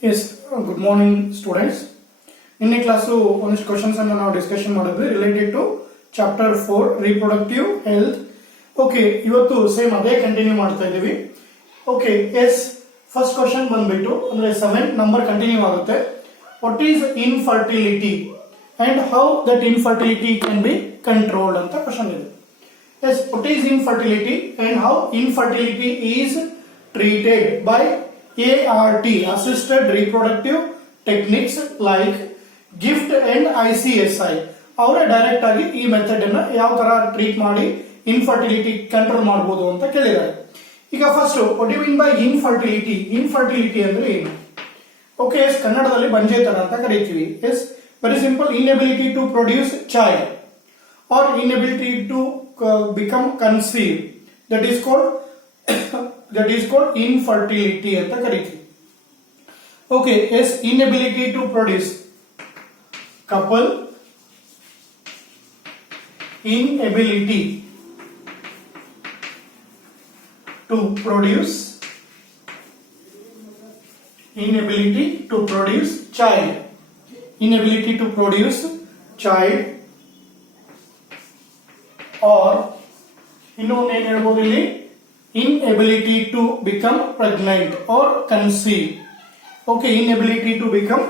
Yes, good morning students. In the class, honest questions and now discussion related to chapter 4 reproductive health. Okay, ಇವತ್ತು same ಅದೇ continue ಮಾಡ್ತಾ ಇದೀವಿ. Okay, yes, first question ಬಂದ್ಬಿಟ್ಟು ಅಂದ್ರೆ 7 number continue ಆಗುತ್ತೆ. What is infertility and how that infertility can be controlled ಅಂತ question ಇದೆ. Yes, what is infertility and how infertility is treated by ART, assisted reproductive techniques like GIFT and ICSI. ಅವರೇ direct ಆಗಿ ಈ method ಅನ್ನ ಯಾವ ತರ treat ಮಾಡಿ infertility control ಮಾಡಬಹುದು ಅಂತ ಕೇಳಿದ್ದಾರೆ. ಈಗ first what you mean by infertility? Infertility ಅಂದ್ರೆ ಏನು? ಓಕೆ, ಕನ್ನಡದಲ್ಲಿ ಬಂಜೇತನ ಅಂತ ಕರೀತೀವಿ. Yes, very simple. Inability to produce child or inability to become conceived, that is called infertility anta karithivi. Okay, yes, inability to produce, couple inability to produce child, inability to produce child or ಇನ್ನೊಂದು ಏನು ಹೇಳ್ಬೋದು ಇಲ್ಲಿ, inability to become pregnant or conceive. Okay, inability to become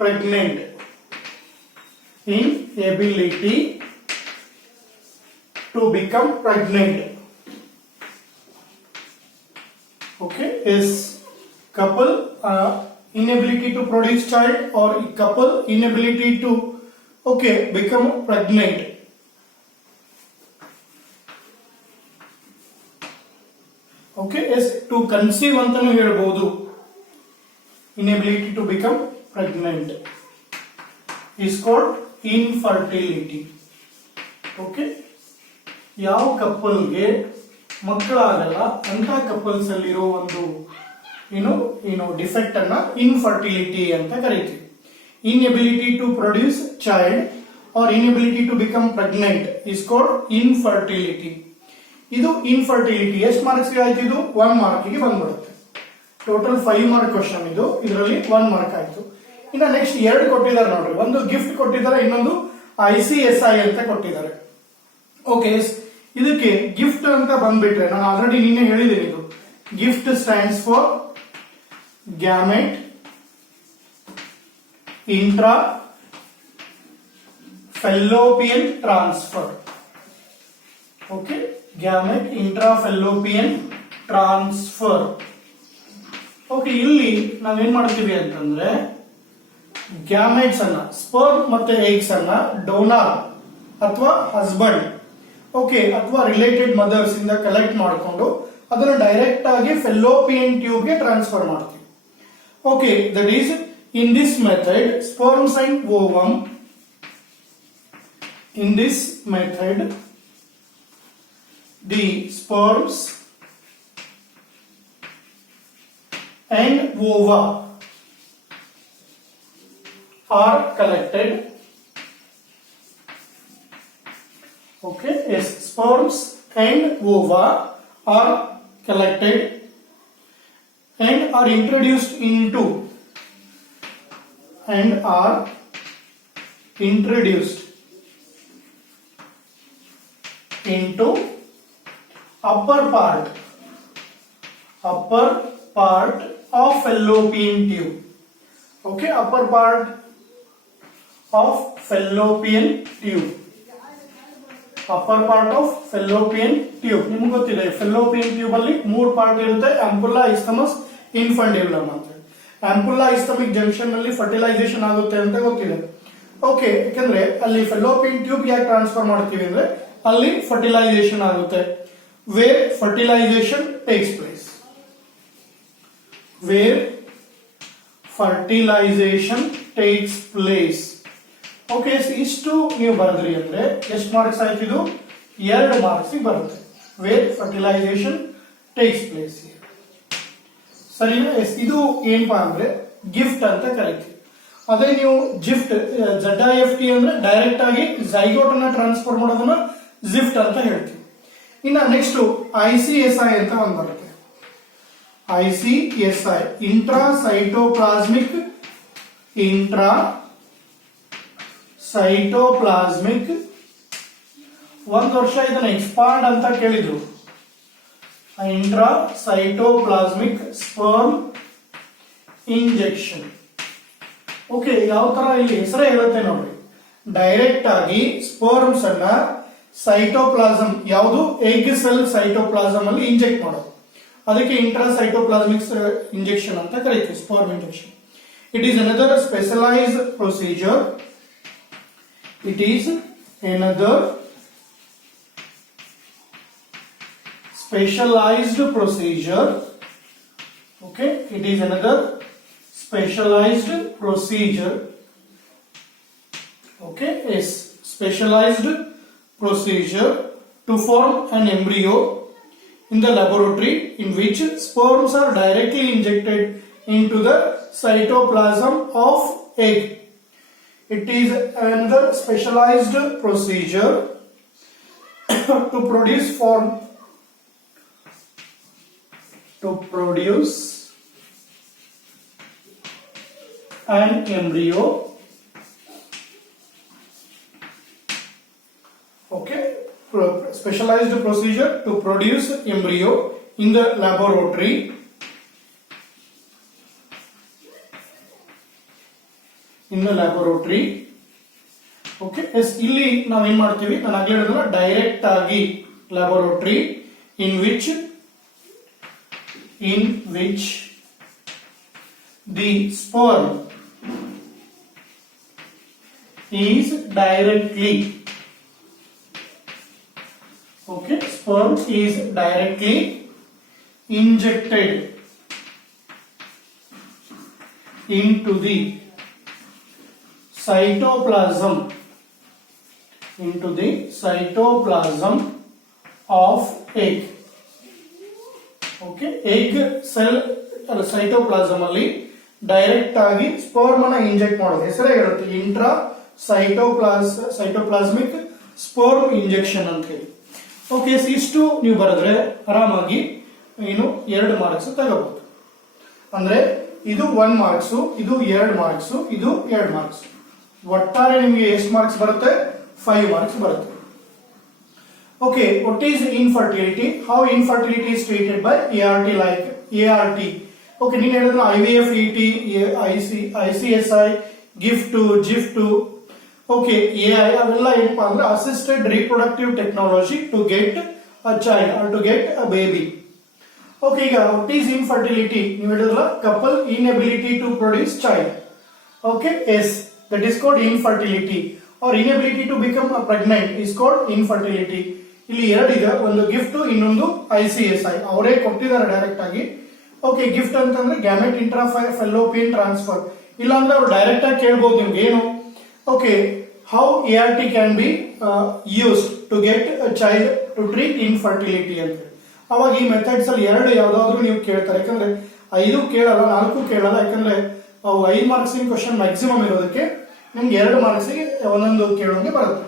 pregnant, inability to become pregnant. Okay, is couple inability to produce child or couple inability to become pregnant. Okay, yes, to conceive ಅಂತಾನೂ ಹೇಳ್ಬೋದು. Inability to become pregnant is called infertility. Okay, ಯಾವ ಕಪಲ್ಗೆ ಮಕ್ಕಳಾಗಲ್ಲ ಅಂತ couples ಅಲ್ಲಿರೋ ಒಂದು ಏನು defect ಅನ್ನ infertility ಅಂತ ಕರೀತೀವಿ. Inability to produce child or inability to become pregnant is called infertility. ಇದು ಇನ್ಫರ್ಟಿಲಿಟಿ. ಎಷ್ಟು ಮಾರ್ಕ್ಸ್ ಆಯ್ತು? ಇದು 1 ಮಾರ್ಕ್ಗೆ ಬಂದ್ಬಿಡುತ್ತೆ. ಟೋಟಲ್ 5 ಮಾರ್ಕ್ ಕ್ವಶನ್ ಇದು. ಇದರಲ್ಲಿ 1 ಮಾರ್ಕ್ ಆಯ್ತು. ಇನ್ನು ನೆಕ್ಸ್ಟ್ 2 ಕೊಟ್ಟಿದ್ದಾರೆ ನೋಡ್ರಿ. ಒಂದು ಗಿಫ್ಟ್ ಕೊಟ್ಟಿದ್ದಾರೆ, ಇನ್ನೊಂದು ICSI ಅಂತ ಕೊಟ್ಟಿದ್ದಾರೆ. ಓಕೆ, ಇದಕ್ಕೆ ಗಿಫ್ಟ್ ಅಂತ ಬಂದ್ಬಿಟ್ರೆ ನಾನು ಆಲ್ರೆಡಿ ನಿನ್ನೆ ಹೇಳಿದ್ದೀನಿ, ಇದು GIFT stands for gamete intra fallopian transfer. Okay, gamete intrafallopian transfer. Okay, ಇಲ್ಲಿ ನಾವೇನ್ ಮಾಡ್ತೀವಿ ಅಂತಂದ್ರೆ ಗ್ಯಾಮೆಟ್ಸ್ ಅನ್ನ, ಸ್ಪರ್ಮ್ ಮತ್ತೆ ಎಗ್ಸ್ ಅನ್ನ ಡೋನಾರ್ ಅಥವಾ ಹಸ್ಬೆಂಡ್ ಅಥವಾ ರಿಲೇಟೆಡ್ ಮದರ್ಸ್ ಇಂದ ಕಲೆಕ್ಟ್ ಮಾಡಿಕೊಂಡು ಅದನ್ನ ಡೈರೆಕ್ಟ್ ಆಗಿ ಫೆಲ್ಲೋಪಿಯನ್ ಟ್ಯೂಬ್ ಗೆ ಟ್ರಾನ್ಸ್ಫರ್ ಮಾಡ್ತೀವಿ. Okay, that is in this method sperms and ovum. In this method the sperms and ova are collected. Okay, yes, sperms and ova are collected and are introduced into upper part of fallopian tube. Okay, upper part of fallopian tube. ನಿಮ್ಗೆ ಗೊತ್ತಿದೆ, ಫೆಲ್ಲೋಪಿಯನ್ tube ಅಲ್ಲಿ 3 part ಇರುತ್ತೆ. ಆಂಪುಲ್ಲಾ, ಇಸ್ತಮಸ್, ಇನ್ಫಂಡೇಬುಲಮ್ ಅಂತ. ಆಂಪುಲ್ಲಾ ಇಸ್ತಮಿಕ್ junction ನಲ್ಲಿ fertilisation ಆಗುತ್ತೆ ಅಂತ ಗೊತ್ತಿದೆ. Okay, ಯಾಕಂದ್ರೆ ಅಲ್ಲಿ ಫೆಲ್ಲೋಪಿಯನ್ ಟ್ಯೂಬ್ ಯಾಕೆ ಟ್ರಾನ್ಸ್ಫರ್ ಮಾಡ್ತೀವಿ ಅಂದ್ರೆ ಅಲ್ಲಿ ಫರ್ಟಿಲೈಸೇಷನ್ ಆಗುತ್ತೆ. Where fertilization takes place. Okay, so ಇಷ್ಟು ನೀವು ಬರೆದ್ರಿ ಅಂದ್ರೆ ಎಷ್ಟು ಮಾರ್ಕ್ಸ್ ಆಯ್ತು? ಇದು 2 ಮಾರ್ಕ್ಸ್ ಬರುತ್ತೆ. Where fertilization takes place. ಸರಿನಾ? ಇದು ಏನಪ್ಪಾ ಅಂದ್ರೆ ಗಿಫ್ಟ್ ಅಂತ ಕರೀತೀವಿ. ಅದೇ ನೀವು ಜಿಫ್ಟ್, ZIFT ಅಂದ್ರೆ ಡೈರೆಕ್ಟ್ ಆಗಿ ಝೈಗೋಟ್ ಅನ್ನ ಟ್ರಾನ್ಸ್ಫರ್ ಮಾಡೋದನ್ನ ಜಿಫ್ಟ್ ಅಂತ ಹೇಳ್ತೀವಿ. ಇನ್ನು ನೆಕ್ಸ್ಟ್ ICSI ಅಂತ ಒಂದು ಬರುತ್ತೆ. ICSI intracytoplasmic ಒಂದು ವರ್ಷ ಇದನ್ನ ಎಕ್ಸ್ಪಾಂಡ್ ಅಂತ ಕೇಳಿದ್ರು. ಇಂಟ್ರಾಸೈಟೋಪ್ಲಾಸ್ಮಿಕ್ ಸ್ಪರ್ಮ್ ಇಂಜೆಕ್ಷನ್. ಓಕೆ, ಯಾವ ತರ ಇಲ್ಲಿ ಹೆಸರೇ ಹೇಳುತ್ತೆ ನೋಡ್ರಿ, ಡೈರೆಕ್ಟ್ ಆಗಿ ಸ್ಪರ್ಮ್ಸ್ ಅನ್ನ ಸೈಟೋಪ್ಲಾಸಮ್, ಯಾವುದು ಎಗ್ ಸೆಲ್ ಸೈಟೋಪ್ಲಾಸಮ್ ಅಲ್ಲಿ ಇಂಜೆಕ್ಟ್ ಮಾಡೋದು, ಅದಕ್ಕೆ ಇಂಟ್ರಾಸೈಟೋಪ್ಲಾಸ್ಮಿಕ್ ಇಂಜೆಕ್ಷನ್ ಅಂತ ಕರೀತೀವಿ, sperm injection. It is another specialised procedure. It is another specialized procedure. Okay, it is another specialized procedure. Okay, yes, specialized procedure to form an embryo in the laboratory in which sperms are directly injected into the cytoplasm of egg. It is another specialized procedure to produce an embryo. Okay, specialized procedure to produce embryo in the laboratory. Okay, yes, ಇಲ್ಲಿ ನಾವೇನ್ ಮಾಡ್ತೀವಿ, ನಾನು ಆಗ್ಲೇ ಹೇಳಿದ್ನಲ್ಲ, direct ಆಗಿ laboratory in which the sperm is directly, okay, sperm is directly injected into the cytoplasm of egg. Okay, egg cell cytoplasm ಅಲ್ಲಿ direct ಆಗಿ sperm ಅನ್ನ ಇಂಜೆಕ್ಟ್ ಮಾಡೋದು, ಹೆಸರೇ ಇರುತ್ತೆ ಸೈಟೋಪ್ಲಾಸ್ಮಿಕ್ ಸ್ಪರ್ಮ್ ಇಂಜೆಕ್ಷನ್ ಅಂತ ಹೇಳಿ. ಓಕೆ, ಇಷ್ಟು ನೀವು ಬರೆದ್ರೆ ಆರಾಮಾಗಿ ಏನು 2 ಮಾರ್ಕ್ಸ್ ತಗೋಬಹುದು. ಅಂದ್ರೆ ಇದು 1 ಮಾರ್ಕ್ಸ್, ಇದು 2 ಮಾರ್ಕ್ಸ್, ಇದು 2 ಮಾರ್ಕ್ಸ್. ಒಟ್ಟಾರೆ ನಿಮಗೆ ಎಷ್ಟು ಮಾರ್ಕ್ಸ್ ಬರುತ್ತೆ? 5 ಮಾರ್ಕ್ಸ್ ಬರುತ್ತೆ. Okay, what is infertility? How infertility is treated by ART, like ART. Okay, ನೀನು ಹೇಳಿದ್ರೆ IVF, ET, ICSI, GIFT. Okay, AI ಅವೆಲ್ಲ ಏನಪ್ಪಾ ಅಂದ್ರೆ assisted reproductive technology to get a child or to get a baby. Okay, ಈಗ what is infertility? ನೀವು ಹೇಳಿದ್ರಲ್ಲ, couple inability to produce child. Okay, yes, that is called infertility, or inability to become pregnant is called infertility. ಇಲ್ಲಿ 2 ಇದೆ, ಒಂದು gift, ಇನ್ನೊಂದು ICSI. ಅವರೇ ಕೊಟ್ಟಿದ್ದಾರೆ direct ಆಗಿ. ಓಕೆ, ಗಿಫ್ಟ್ ಅಂತಂದ್ರೆ ಗ್ಯಾಮೆಟ್ ಇಂಟ್ರಾಫೆಲ್ಲೋಪಿಯನ್ ಟ್ರಾನ್ಸ್ಫರ್. ಇಲ್ಲ ಅಂದ್ರೆ ಅವ್ರು ಡೈರೆಕ್ಟ್ ಆಗಿ ಕೇಳ್ಬೋದು ನಿಮ್ಗೆ ಏನು. Okay, how ART can be used to get a child to treat infertility ಅಂತ. ಅವಾಗ ಈ ಮೆಥಡ್ಸ್ ಅಲ್ಲಿ 2 ಯಾವ್ದಾದ್ರು ನೀವು ಕೇಳ್ತಾರೆ, ಯಾಕಂದ್ರೆ 5 ಕೇಳಲ್ಲ, 4 ಕೇಳಲ್ಲ, ಯಾಕಂದ್ರೆ ಅವು 5 ಮಾರ್ಕ್ಸ್ ಕ್ವಶನ್ ಮ್ಯಾಕ್ಸಿಮಮ್ ಇರೋದಕ್ಕೆ ನಿಮ್ಗೆ 2 ಮಾರ್ಕ್ಸ್ಗೆ ಒಂದೊಂದು ಕೇಳೋಂಗೆ ಬರುತ್ತೆ.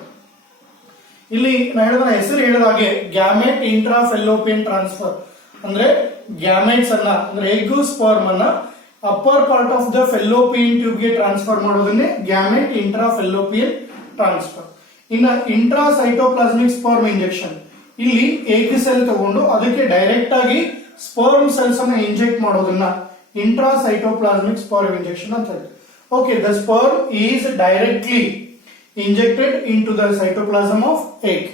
ಇಲ್ಲಿ ನಾನು ಹೆಸರು ಹೇಳಿದ ಹಾಗೆ ಗ್ಯಾಮೆಟ್ ಇಂಟ್ರಾಫೆಲ್ಲೋಪಿಯನ್ ಟ್ರಾನ್ಸ್ಫರ್ ಅಂದ್ರೆ ಗ್ಯಾಮೆಟ್ಸ್ ಅನ್ನ, ಅಂದ್ರೆ ಎಗ್ ಸ್ಪರ್ಮ್ ಅನ್ನ upper part of the fallopian tube ಗೆ ಟ್ರಾನ್ಸ್ಫರ್ ಮಾಡೋದನ್ನೇ ಗ್ಯಾಮೆಟ್ ಇಂಟ್ರಾಫೆಲ್ಲೋಪಿಯನ್ ಟ್ರಾನ್ಸ್ಫರ್. ಇನ್ನು ಇಂಟ್ರಾಸೈಟೋಪ್ಲಾಸ್ಮಿಕ್ ಸ್ಪರ್ಮ್ ಇಂಜೆಕ್ಷನ್, ಇಲ್ಲಿ ಎಗ್ ಸೆಲ್ ತಗೊಂಡು ಅದಕ್ಕೆ ಡೈರೆಕ್ಟ್ ಆಗಿ ಸ್ಪರ್ಮ್ ಸೆಲ್ಸ್ ಅನ್ನ ಇಂಜೆಕ್ಟ್ ಮಾಡೋದನ್ನ ಇಂಟ್ರಾಸೈಟೋಪ್ಲಾಸ್ಮಿಕ್ ಸ್ಪರ್ಮ್ ಇಂಜೆಕ್ಷನ್ ಅಂತ ಹೇಳ್ತಾರೆ. Okay, the sperm is directly injected into the cytoplasm of egg.